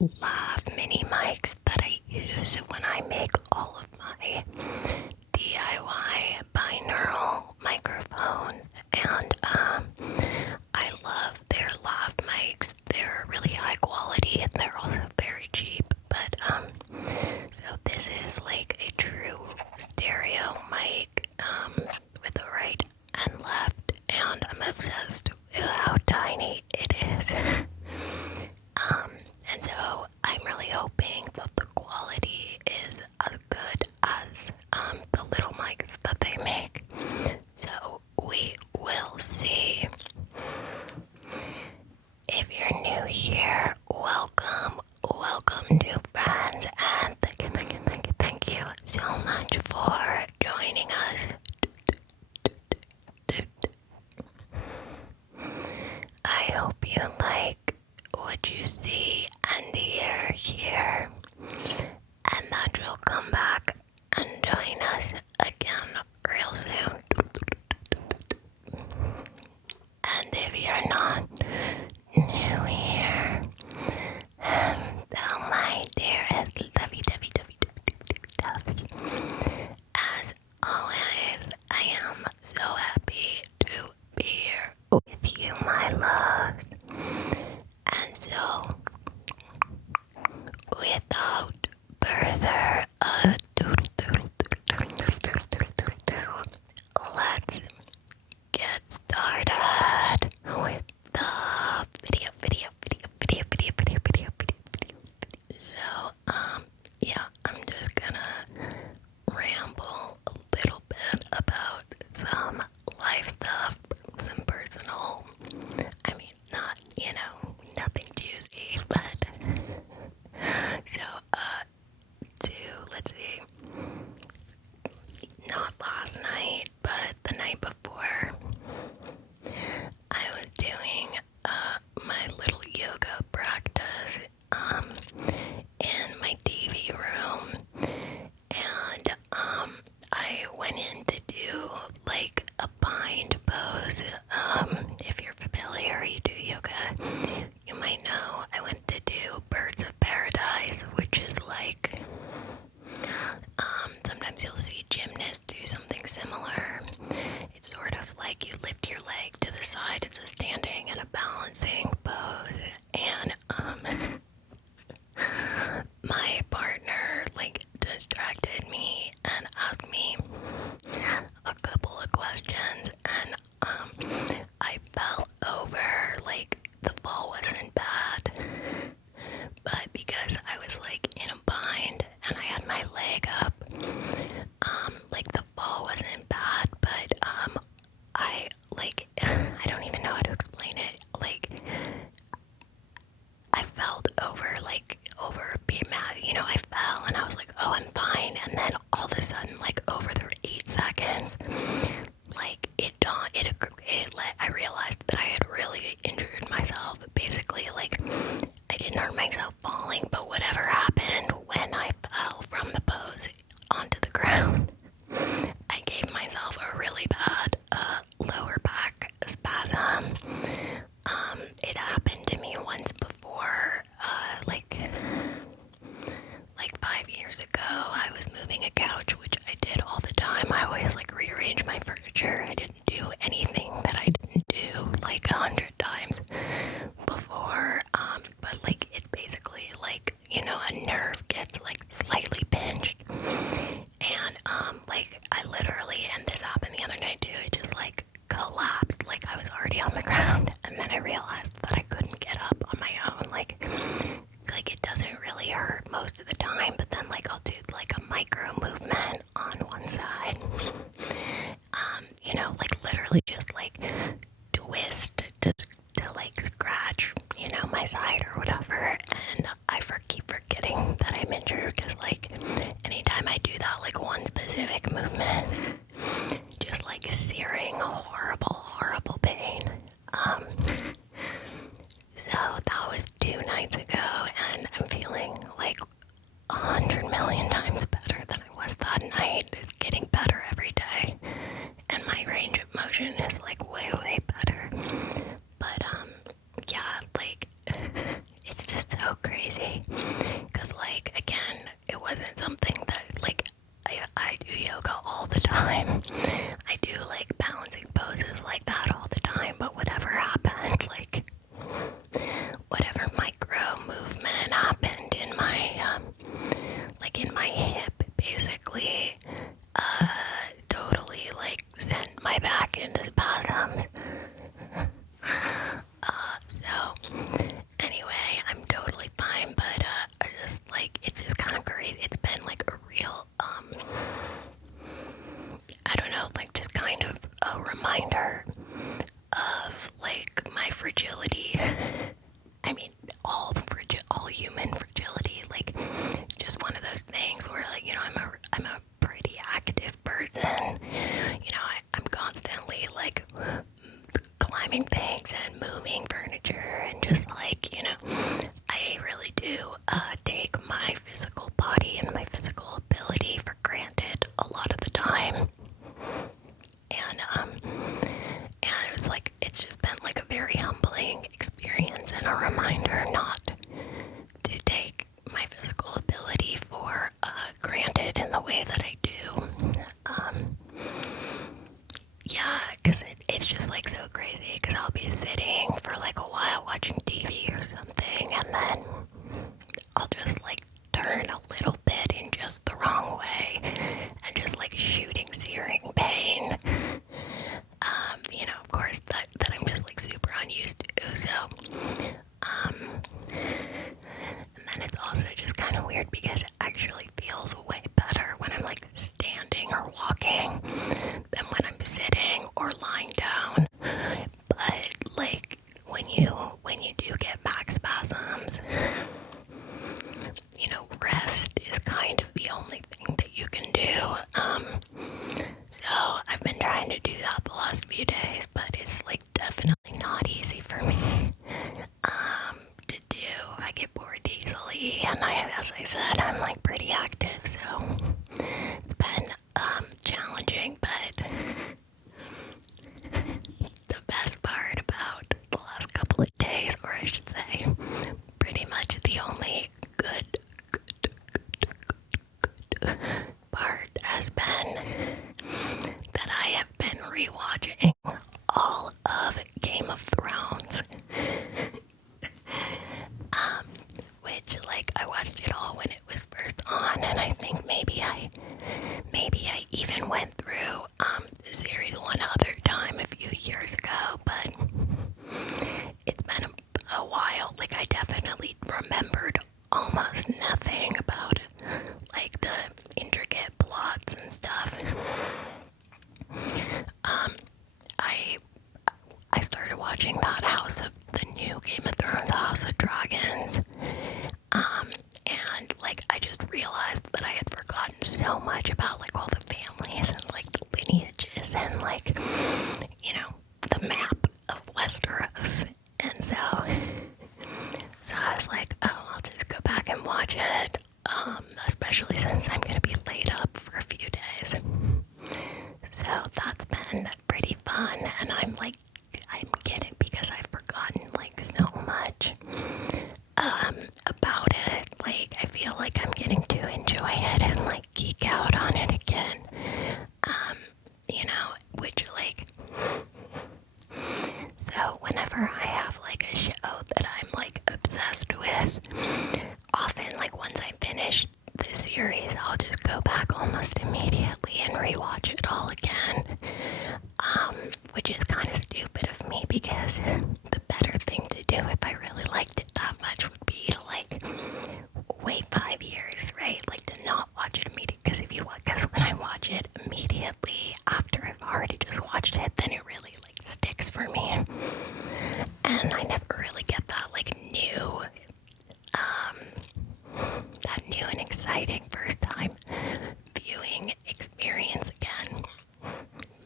lav mini mics that I use when I make all of my DIY binaural microphones, and I love their lav mics. They're really high quality and they're also very cheap. But so this is like a true stereo mic with the right and left, and I'm obsessed with how tiny it is. And so I'm really hoping that the quality is as good as the little mics that they make. So we will see. If you're new here, welcome, new friends, and thank you so much for joining us. I hope you like what you see and hear here, and that you'll come back and join us again real soon. And if you're not new here, so my dearest lovey as always, I am so happy to be here with you, my loves. And so, without further ado, let's get started with the video. So, yeah, I'm just gonna ramble a little bit about some life stuff, some personal, not, nothing juicy, but, so, let's see, not last night, but the night before, I was doing, my little yoga practice, in my TV room, and, I went in to do, like, a bind pose. If you're familiar, you do yoga, you might know, I went to do birds of paradise, which is like, sometimes you'll see gymnasts do something similar. It's sort of like you lift your leg to the side, it's a standing and a balancing pose, and, my partner, like, distracted me and asked me a couple of questions, and, I fell over. Like, the fall wasn't bad, but because I was, like, in a bind and I had my leg up, like, the fall wasn't bad, but, I don't even know how to explain it. Like, I felt over, over a beer mat, I fell and I was like, oh, I'm fine. And then all of a sudden, like, over the 8 seconds, like, I realized that I had really injured myself. Basically, like, I didn't hurt myself falling, but whatever happened when I fell from the pose onto the ground, I gave myself a really bad, lower back spasm. It happened to me once before, like 5 years ago. I was moving a couch, which I did all the time. I always, like, rearrange my furniture. I didn't do anything that I didn't do, like, 100 times before, but, like, it's basically, like, a nerve gets, like, slightly pinched, and, like, I literally, and this happened the other night too, it just, like, collapsed. Like, I was already on the ground, and then I realized that I couldn't get up on my own. Like it doesn't really hurt most of the time, but then, like, I'll do, like, a micro movement on one side, like, literally just, like, twist to like, scratch, my side or whatever, and I keep forgetting that I'm injured, because, like, anytime I do that, like, one specific movement, just, like, searing, horrible pain. So that was 2 nights ago, and I'm feeling, like, day. Because, like, again, it wasn't something that, like, I do yoga all the time. I do, like, balancing poses like that all the time, but whatever happened, like, whatever micro movement happened in my, like, in my hip, basically, totally, like, sent my back into spasms. So, anyway, I'm totally fine, but, I just, like, it's just kind of crazy. It's been, like, a real, I don't know, like, just kind of a reminder of, like, my fragility. I mean, all human fragility, like, just one of those things where, like, you know, I'm a pretty active person. You know, I'm constantly, like, climbing things and moving furniture, and just, like, you know, I really do take my physical body and my physical ability for granted a lot of the time. And it was like, it's just been like a very humbling experience and a reminder not to take my physical ability for granted in the way that I do. Yeah, because it's just like so crazy, because I'll be sitting for like a while watching TV or something, and then I'll just like turn a little bit in just the wrong way, and just like shooting searing pain. You know, of course, that I'm just like super unused to, so, and then it's also just kind of weird because it actually feels way better when I'm like standing or walking than when I'm sitting or lying down. But like when you do get back spasms, you know, rest is kind of the only thing that you can do. So I've been trying to do that the last few days, but it's like definitely not easy for me to do. I get bored easily, and as I said, I'm like pretty active, so it's been challenging, but the best part about the last couple of days, or I should say, pretty much the only good part has been that I have been rewatching all of Game of Thrones. Which, like, I watched it all when it was first on, and I think maybe I even went through the series one other time a few years ago, but it's been a while. Like, I definitely remembered almost nothing about like the intricate plots and stuff. I started watching that the new Game of Thrones, House of Dragons, and like I just realized that I had forgotten so much about like all the families and like the lineages and like, you know, the map of Westeros. And so I was like, oh, I'll just go back and watch it, especially since I'm gonna be laid up for a few days. So that's been pretty fun, and I'm getting, because I've forgotten like so much about it. Like, I feel like I'm getting to enjoy it and like geek out on it again. You know, which like, so whenever I have like a show that I'm like obsessed with, often like once I finish the series, I'll just go back almost immediately and rewatch it all again. Which is kind of stupid of me, because the better thing to do if I really liked it that much would be to like wait 5 years, right? Like to not watch it immediately, because when I watch it immediately after I've already just watched it, then it really like sticks for me, and I never really get that like new and exciting first time viewing experience again.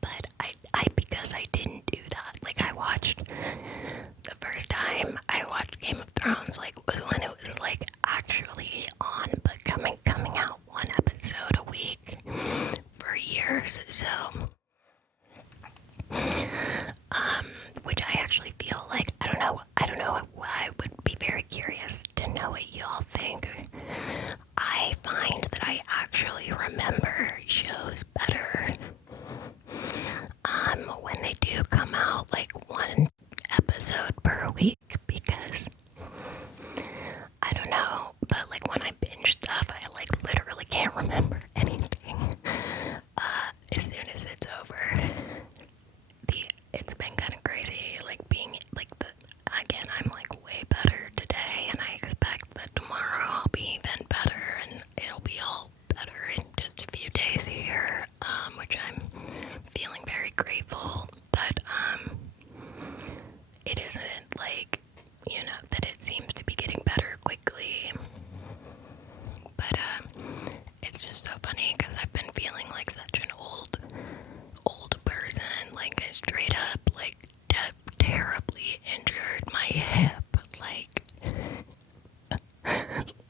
But I because I didn't do that, like I watched the first time I watched Game of Thrones, like was when it was like actually on, but coming out one episode a week for years. So which I actually feel like, I don't know, I would be very curious to know what y'all actually remember shows better when they do come out like one episode per week, because I don't know, but like when I binge stuff, I like literally can't remember anything as soon as it's over. It's been kind of crazy, like being like again, I'm like way better today, and I expect that tomorrow I'll be even better, and it'll be all better in just a few days here, which I'm feeling very grateful that it isn't like, that it seems to be getting better quickly. But it's just so funny because I've been feeling like such an old person, like I straight up like terribly injured my hip,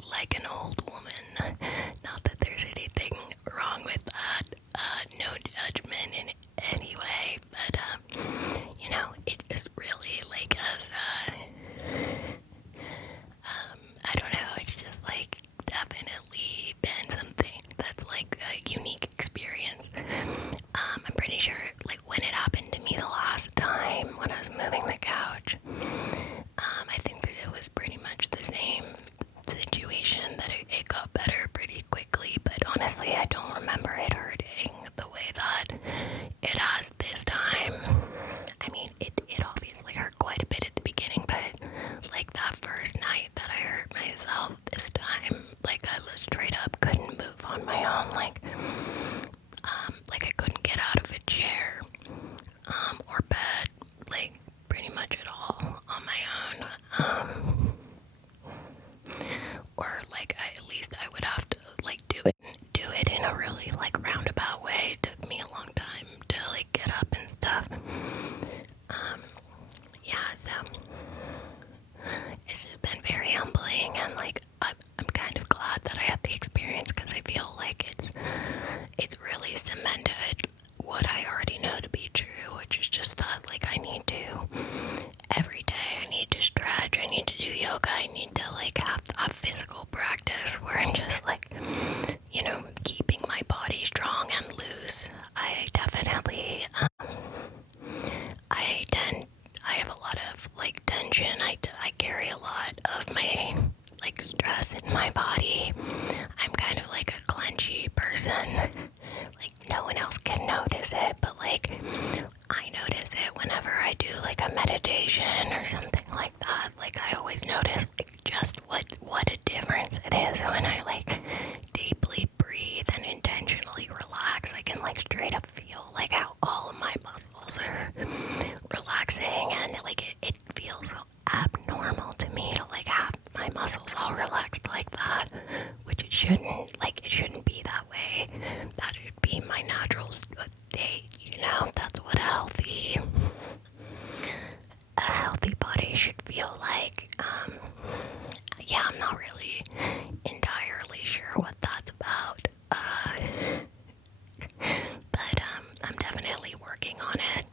like an old woman. Not that there's anything wrong with that, no judgment in any way, but it just really like has I don't know, it's just like definitely been something that's like a unique experience. I'm pretty sure like when it happened to me the last time when I was moving the couch, I think that it was pretty much the same situation, that it got better pretty quickly, but honestly I don't remember it hurting the way that it has this time. I mean, it obviously hurt quite a bit at the beginning, but like that first night that I hurt myself this time, like I was straight up couldn't move on my own, like I couldn't get out of a chair or bed, like pretty much at all on my own, or like at least I would have to like do it in a really like roundabout way. It took me a long time to like get up and stuff. Yeah, so it's just been very humbling, and like I'm kind of glad that I had the experience, because I feel like it's really cemented what I already know to be true, which is just that like I need to every day, I need to stretch, I need to do yoga, I need to like have a physical practice where I'm just like, keeping my body strong and loose. I definitely I have a lot of like tension. I carry a lot of my like stress in my body. I'm kind of like a clenchy person. Like no one else can notice it, but like I notice it whenever I do like a meditation or something like that. Like I always notice like just what a difference it is when I like deeply breathe and intentionally relax. I can like straight up feel like how all of my muscles are relaxing, and like it feels abnormal to me to like have my muscles all relaxed like that, which it shouldn't be that way. That should be my natural state, that's what a healthy body should feel like. Yeah, I'm not really entirely sure what that's about, but I'm definitely working on it.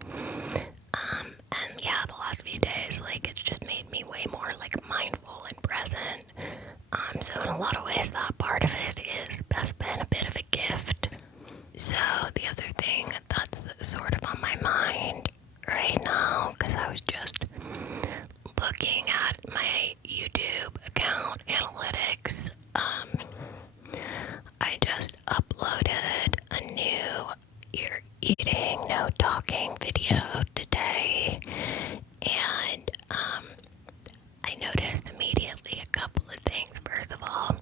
And yeah, the last few days, like it's just made me way more like mindful and present. So in a lot of ways, that part of it has been a bit of a gift. So the other thing that's sort of on my mind right now, because I was just looking at my YouTube account analytics, I just uploaded a new ear eating, no talking video today, and I noticed immediately a couple of things. First of all,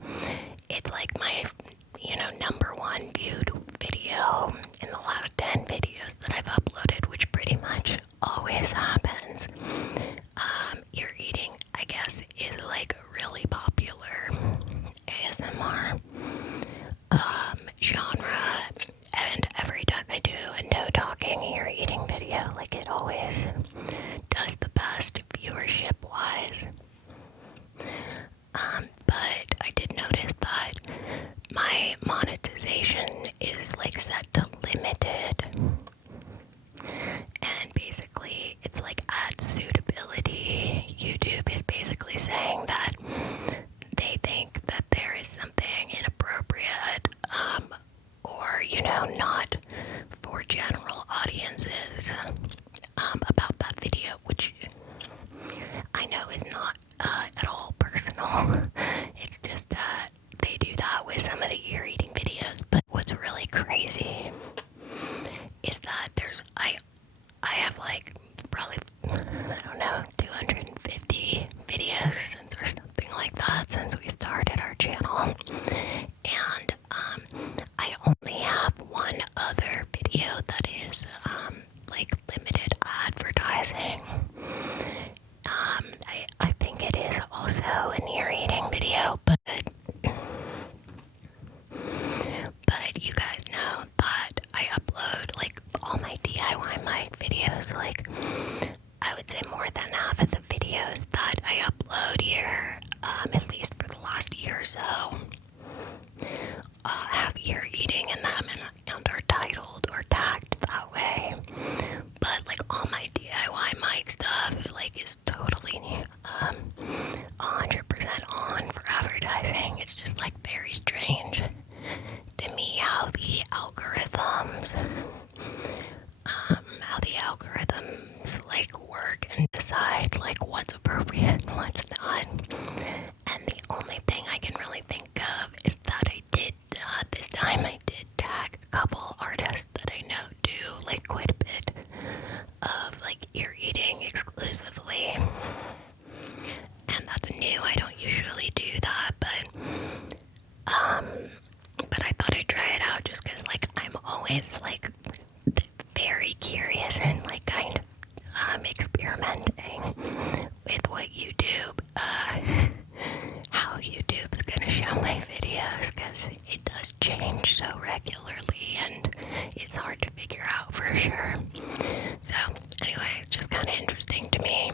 it's like my number one viewed video in the last 10 videos that I've uploaded, which pretty much always happens. Ear eating, I guess, is like a really popular ASMR genre, and every time I do a no talking ear eating video, like it always does the best viewership wise. But I did notice that my monetization is like set to limited, and basically it's like ad suitability. YouTube is basically saying that they think that there is something inappropriate so have ear eating in them and are titled or tagged that way. But like all my DIY mic stuff like is totally 100% on for advertising. It's just like very strange to me how the algorithms like work and decide like what's appropriate and what's not. And the only thing I can really think of is that this time I did tag a couple artists that I know do like quite a bit of like ear eating exclusively. And that's new. I don't usually do that, but I thought I'd try it out just because like I'm always like very curious and like kind of experimenting with what YouTube, how YouTube's gonna show my videos, because it does change so regularly and it's hard to figure out for sure. So anyway, it's just kind of interesting to me.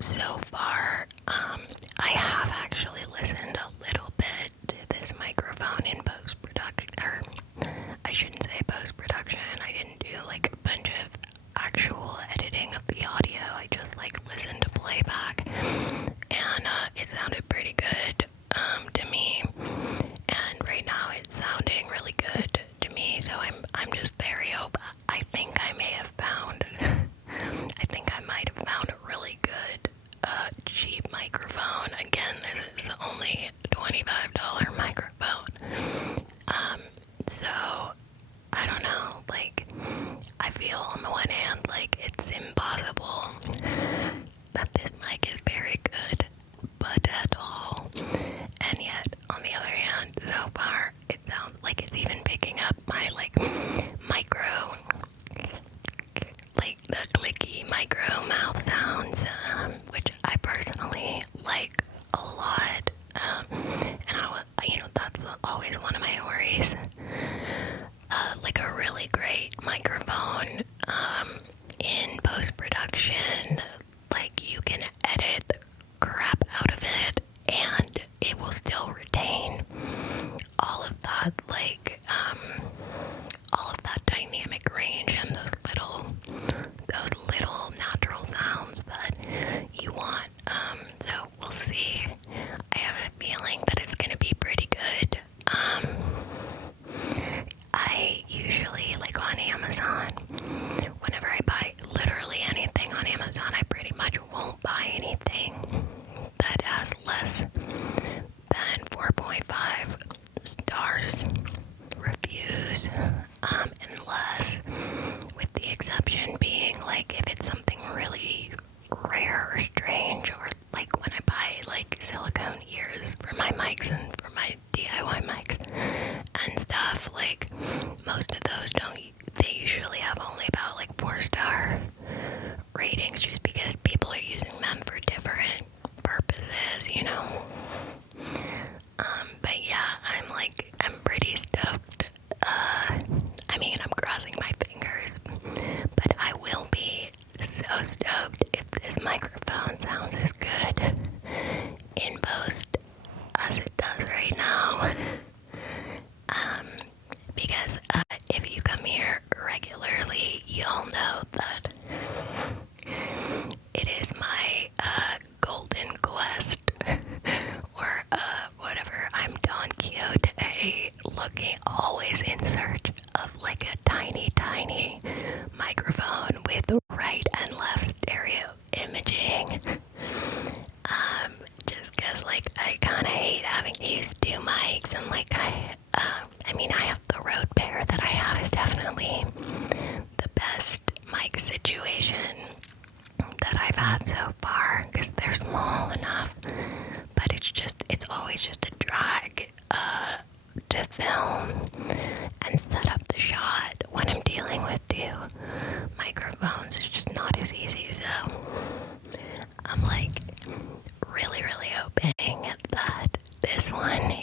So far, I have actually listened a little bit to this microphone in post-production, or I shouldn't say post-production. I didn't do like a bunch of actual editing of the audio. I just like listened to playback, and it sounded pretty good to me. And right now it's sounding really good to me. So I'm just very open. I think I might have found a really good cheap microphone. Again, this is only a $25 microphone. So I don't know, like I feel on the one hand like it's impossible that this mic is very good, but at all. And yet on the other hand, so far it sounds like it's even picking up my like micro, like the clicky micro mouth sounds, which I personally like a lot. And that's always one of my worries. Like a really great microphone in post-production, like you can edit the crap out of it and it will still retain all of that, like all of that dynamic range and those little natural sounds that you want. So we'll see. I have a feeling that it's gonna be pretty good. I usually, like on Amazon, whenever I buy literally anything on Amazon, I pretty much won't buy anything that has less than 4.5 stars reviews, unless, with the exception being like if it's something really rare or strange, or like when I buy like silicone ears for my mics and for my DIY mics and stuff, like most of those they usually have only about like 4-star ratings, just because people are using them for different purposes, you know. But yeah, I'm pretty stoked. I'm crossing my fingers, but I will be so stoked if this microphone sounds as good in post as it does right now. Because if you come here regularly, you'll know that it is my golden quest, or whatever. I'm 𝗲𝗠𝗖𝗂𝘁, looking always in search of like a tiny microphone with right and left stereo imaging. Just cause like I kinda hate having to use 2 mics, and like I have the Rode pair that I have is definitely the best mic situation that I've had so far, because they're small enough, but it's always just a drag to film and set up the shot when I'm dealing with 2 microphones. It's just not as easy, so I'm like really hoping that this one